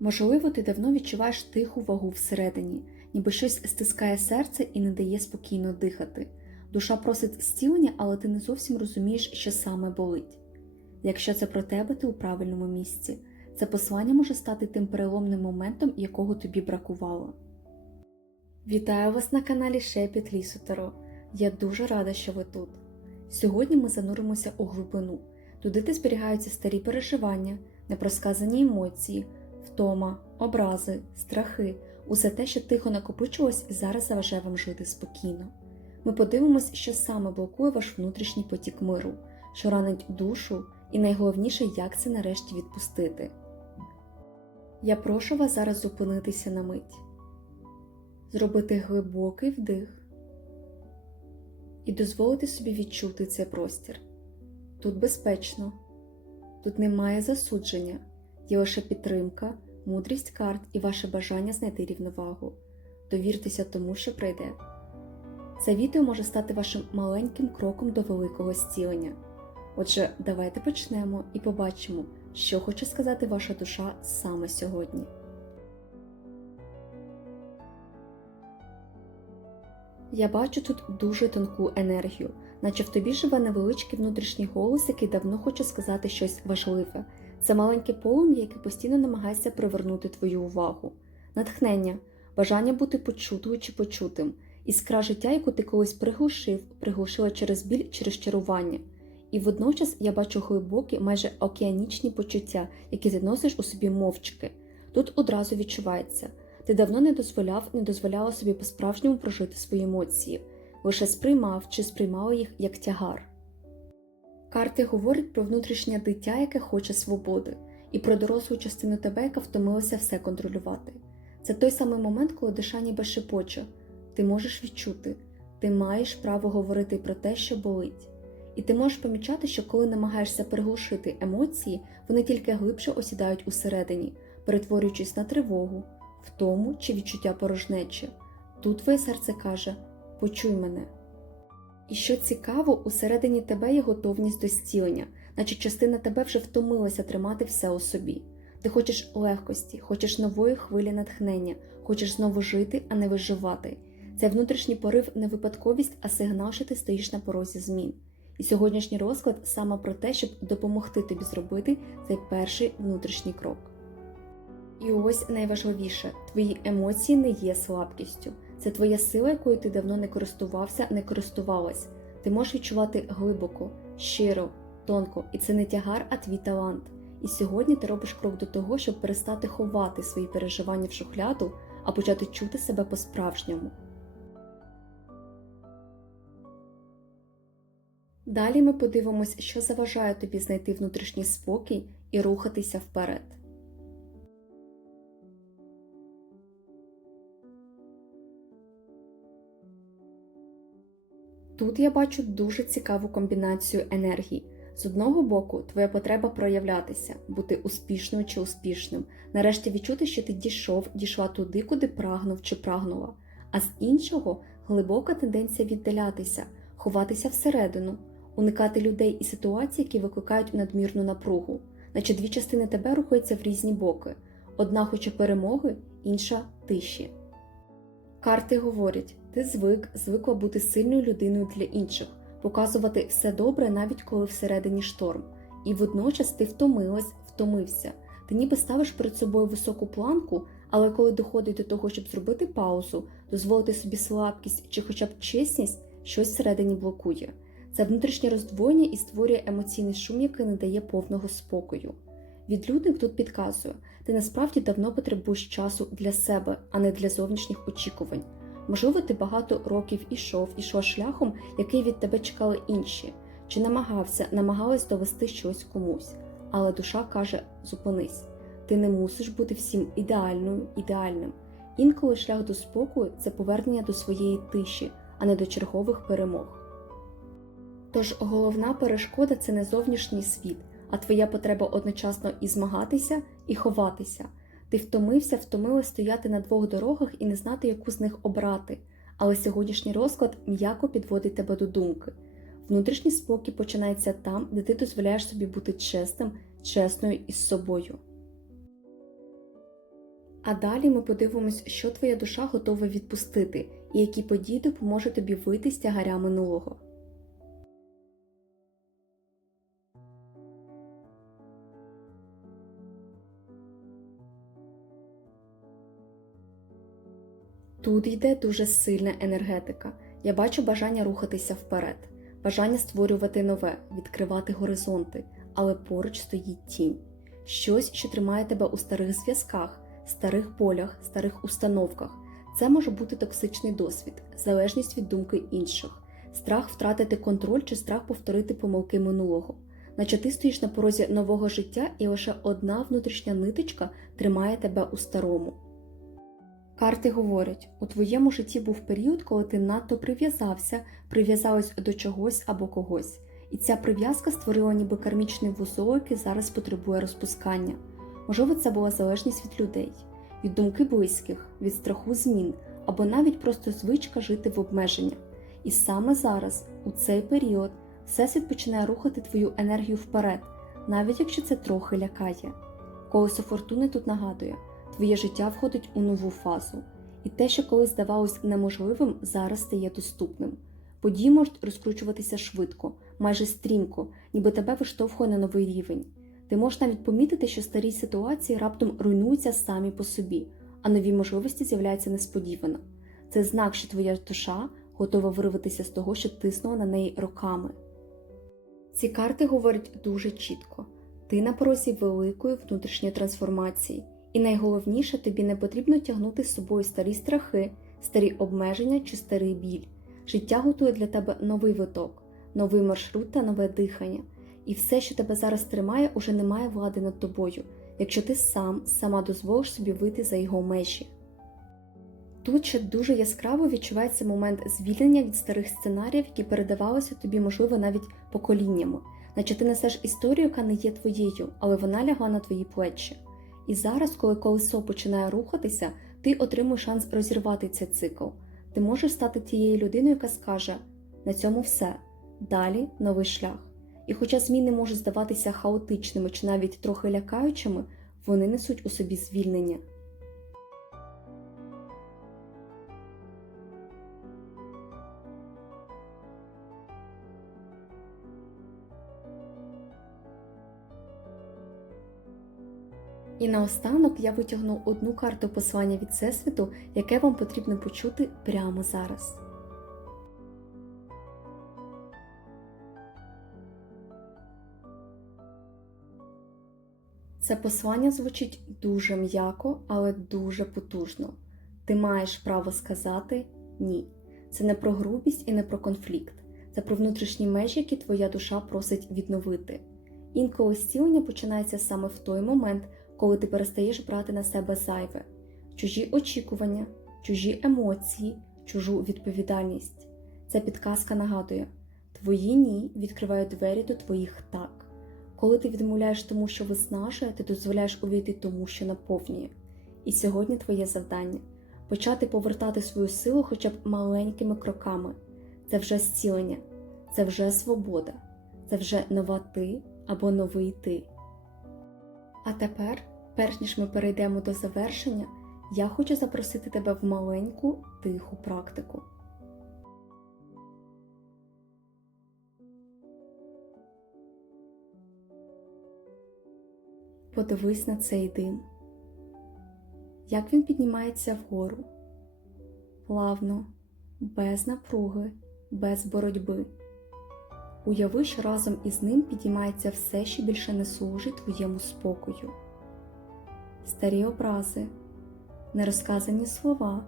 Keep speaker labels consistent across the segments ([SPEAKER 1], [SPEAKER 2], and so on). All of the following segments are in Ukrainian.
[SPEAKER 1] Можливо, ти давно відчуваєш тиху вагу всередині, ніби щось стискає серце і не дає спокійно дихати. Душа просить зцілення, але ти не зовсім розумієш, що саме болить. Якщо це про тебе, ти у правильному місці. Це послання може стати тим переломним моментом, якого тобі бракувало. Вітаю вас на каналі Шепіт Лісу. Я дуже рада, що ви тут. Сьогодні ми зануримося у глибину, туди де зберігаються старі переживання, непросказані емоції, втома, образи, страхи, усе те, що тихо накопичилось і зараз заважає вам жити спокійно. Ми подивимось, що саме блокує ваш внутрішній потік миру, що ранить душу, і найголовніше, як це нарешті відпустити. Я прошу вас зараз зупинитися на мить, зробити глибокий вдих і дозволити собі відчути цей простір. Тут безпечно, тут немає засудження, є лише підтримка, мудрість карт і ваше бажання знайти рівновагу. Довіртеся тому, що прийде. Це відео може стати вашим маленьким кроком до великого зцілення. Отже, давайте почнемо і побачимо, що хоче сказати ваша душа саме сьогодні. Я бачу тут дуже тонку енергію, наче в тобі живе невеличкий внутрішній голос, який давно хоче сказати щось важливе. Це маленьке полум'я, яке постійно намагається привернути твою увагу, натхнення, бажання бути почутою чи почутим, іскра життя, яку ти колись приглушив, приглушила через біль, через чарування. І водночас я бачу глибокі, майже океанічні почуття, які ти носиш у собі мовчки. Тут одразу відчувається. Ти давно не дозволяв, не дозволяла собі по-справжньому прожити свої емоції, лише сприймав чи сприймала їх як тягар. Карти говорять про внутрішнє дитя, яке хоче свободи, і про дорослу частину тебе, яка втомилася все контролювати. Це той самий момент, коли душа ніби шепоче. Ти можеш відчути, ти маєш право говорити про те, що болить. І ти можеш помічати, що коли намагаєшся приглушити емоції, вони тільки глибше осідають усередині, перетворюючись на тривогу, втому чи відчуття порожнечі. Тут твоє серце каже Почуй мене. І що цікаво, усередині тебе є готовність до зцілення, наче частина тебе вже втомилася тримати все у собі. Ти хочеш легкості, хочеш нової хвилі натхнення, хочеш знову жити, а не виживати. Цей внутрішній порив не випадковість, а сигнал, що ти стоїш на порозі змін. І сьогоднішній розклад саме про те, щоб допомогти тобі зробити цей перший внутрішній крок. І ось найважливіше, твої емоції не є слабкістю. Це твоя сила, якою ти давно не користувався, не користувалась. Ти можеш відчувати глибоко, щиро, тонко, і це не тягар, а твій талант. І сьогодні ти робиш крок до того, щоб перестати ховати свої переживання в шухляду, а почати чути себе по-справжньому. Далі ми подивимось, що заважає тобі знайти внутрішній спокій і рухатися вперед. Тут я бачу дуже цікаву комбінацію енергій. З одного боку, твоя потреба проявлятися, бути успішною чи успішним, нарешті відчути, що ти дійшов, дійшла туди, куди прагнув чи прагнула, а з іншого глибока тенденція віддалятися, ховатися всередину, уникати людей і ситуацій, які викликають надмірну напругу, наче дві частини тебе рухаються в різні боки: одна хоче перемоги, інша тиші. Карти говорять, ти звик, звикла бути сильною людиною для інших, показувати все добре, навіть коли всередині шторм. І водночас ти втомилась, втомився. Ти ніби ставиш перед собою високу планку, але коли доходить до того, щоб зробити паузу, дозволити собі слабкість чи хоча б чесність, щось всередині блокує. Це внутрішнє роздвоєння і створює емоційний шум, який не дає повного спокою. Відлюдник тут підказує, ти насправді давно потребуєш часу для себе, а не для зовнішніх очікувань. Можливо, ти багато років ішов, ішла шляхом, який від тебе чекали інші, чи намагався, намагалась довести щось комусь. Але душа каже: зупинись, ти не мусиш бути всім ідеальною, ідеальним. Інколи шлях до спокою це повернення до своєї тиші, а не до чергових перемог. Тож головна перешкода це не зовнішній світ, а твоя потреба одночасно і змагатися, і ховатися. Ти втомився, втомила стояти на двох дорогах і не знати, яку з них обрати, але сьогоднішній розклад м'яко підводить тебе до думки. Внутрішній спокій починається там, де ти дозволяєш собі бути чесним, чесною із собою. А далі ми подивимось, що твоя душа готова відпустити, і які події допоможуть тобі вийти з тягаря минулого. Тут йде дуже сильна енергетика. Я бачу бажання рухатися вперед, бажання створювати нове, відкривати горизонти, але поруч стоїть тінь. Щось, що тримає тебе у старих зв'язках, старих полях, старих установках. Це може бути токсичний досвід, залежність від думки інших, страх втратити контроль чи страх повторити помилки минулого. Наче ти стоїш на порозі нового життя, і лише одна внутрішня ниточка тримає тебе у старому. Карти говорять, у твоєму житті був період, коли ти надто прив'язався, прив'язалась до чогось або когось, і ця прив'язка створила ніби кармічний вузол, який зараз потребує розпускання. Можливо, це була залежність від людей, від думки близьких, від страху змін, або навіть просто звичка жити в обмеженнях. І саме зараз, у цей період, Всесвіт починає рухати твою енергію вперед, навіть якщо це трохи лякає. Колесо фортуни тут нагадує твоє життя входить у нову фазу, і те, що колись здавалось неможливим, зараз стає доступним. Події можуть розкручуватися швидко, майже стрімко, ніби тебе виштовхує на новий рівень. Ти можеш навіть помітити, що старі ситуації раптом руйнуються самі по собі, а нові можливості з'являються несподівано. Це знак, що твоя душа готова вирватися з того, що тиснула на неї роками. Ці карти говорять дуже чітко: ти на порозі великої внутрішньої трансформації. І найголовніше, тобі не потрібно тягнути з собою старі страхи, старі обмеження чи старий біль. Життя готує для тебе новий виток, новий маршрут та нове дихання. І все, що тебе зараз тримає, уже не має влади над тобою, якщо ти сам сама дозволиш собі вийти за його межі. Тут ще дуже яскраво відчувається момент звільнення від старих сценаріїв, які передавалися тобі, можливо, навіть поколіннями, наче ти несеш історію, яка не є твоєю, але вона лягла на твої плечі. І зараз, коли колесо починає рухатися, ти отримуєш шанс розірвати цей цикл. Ти можеш стати тією людиною, яка скаже: на цьому все, далі новий шлях. І хоча зміни можуть здаватися хаотичними чи навіть трохи лякаючими, вони несуть у собі звільнення. І наостанок я витягну одну карту послання від Всесвіту, яке вам потрібно почути прямо зараз. Це послання звучить дуже м'яко, але дуже потужно. Ти маєш право сказати ні. Це не про грубість і не про конфлікт, це про внутрішні межі, які твоя душа просить відновити. Інколи зцілення починається саме в той момент, коли ти перестаєш брати на себе зайве, чужі очікування, чужі емоції, чужу відповідальність. Ця підказка нагадує: твої ні відкривають двері до твоїх так. Коли ти відмовляєш тому, що виснажує, ти дозволяєш увійти тому, що наповнює. І сьогодні твоє завдання почати повертати свою силу хоча б маленькими кроками. Це вже зцілення, це вже свобода, це вже нова ти або новий ти. А тепер, перш ніж ми перейдемо до завершення, я хочу запросити тебе в маленьку тиху практику. Подивись на цей дим, як він піднімається вгору, плавно, без напруги, без боротьби. Уяви, що разом із ним підіймається все, що більше не служить твоєму спокою. Старі образи, нерозказані слова,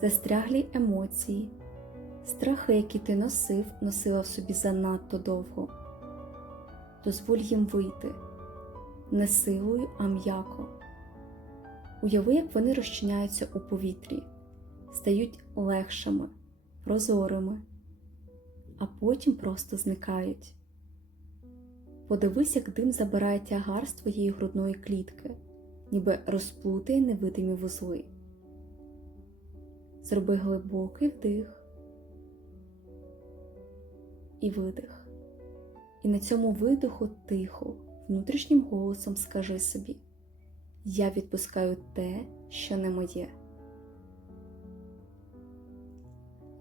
[SPEAKER 1] застряглі емоції, страхи, які ти носив, носила в собі занадто довго. Дозволь їм вийти не силою, а м'яко. Уяви, як вони розчиняються у повітрі, стають легшими, прозорими а потім просто зникають. Подивись, як дим забирає тягар з твоєї грудної клітки, ніби розплутає невидимі вузли. Зроби глибокий вдих і видих. І на цьому видиху тихо, внутрішнім голосом скажи собі: Я відпускаю те, що не моє.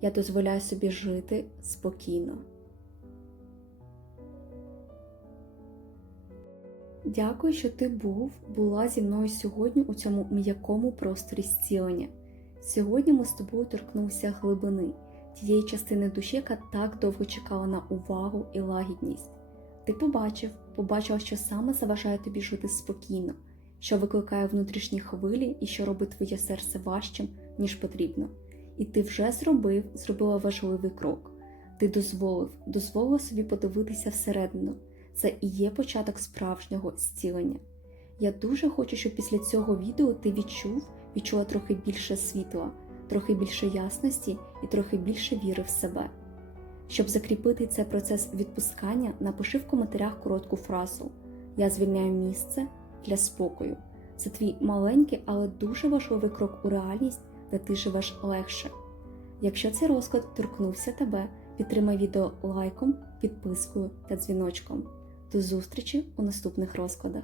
[SPEAKER 1] Я дозволяю собі жити спокійно. Дякую, що ти був, була зі мною сьогодні у цьому м'якому просторі зцілення. Сьогодні ми з тобою торкнувся глибини, тієї частини душі, яка так довго чекала на увагу і лагідність. Ти побачив, побачила, що саме заважає тобі жити спокійно, що викликає внутрішні хвилі і що робить твоє серце важчим, ніж потрібно. І ти вже зробив, зробила важливий крок. Ти дозволив, дозволила собі подивитися всередину. Це і є початок справжнього зцілення. Я дуже хочу, щоб після цього відео ти відчув, відчула трохи більше світла, трохи більше ясності і трохи більше віри в себе. Щоб закріпити цей процес відпускання, напиши в коментарях коротку фразу Я звільняю місце для спокою. Це твій маленький, але дуже важливий крок у реальність, де ти живеш легше. Якщо цей розклад торкнувся тебе, підтримай відео лайком, підпискою та дзвіночком. До зустрічі у наступних розкладах.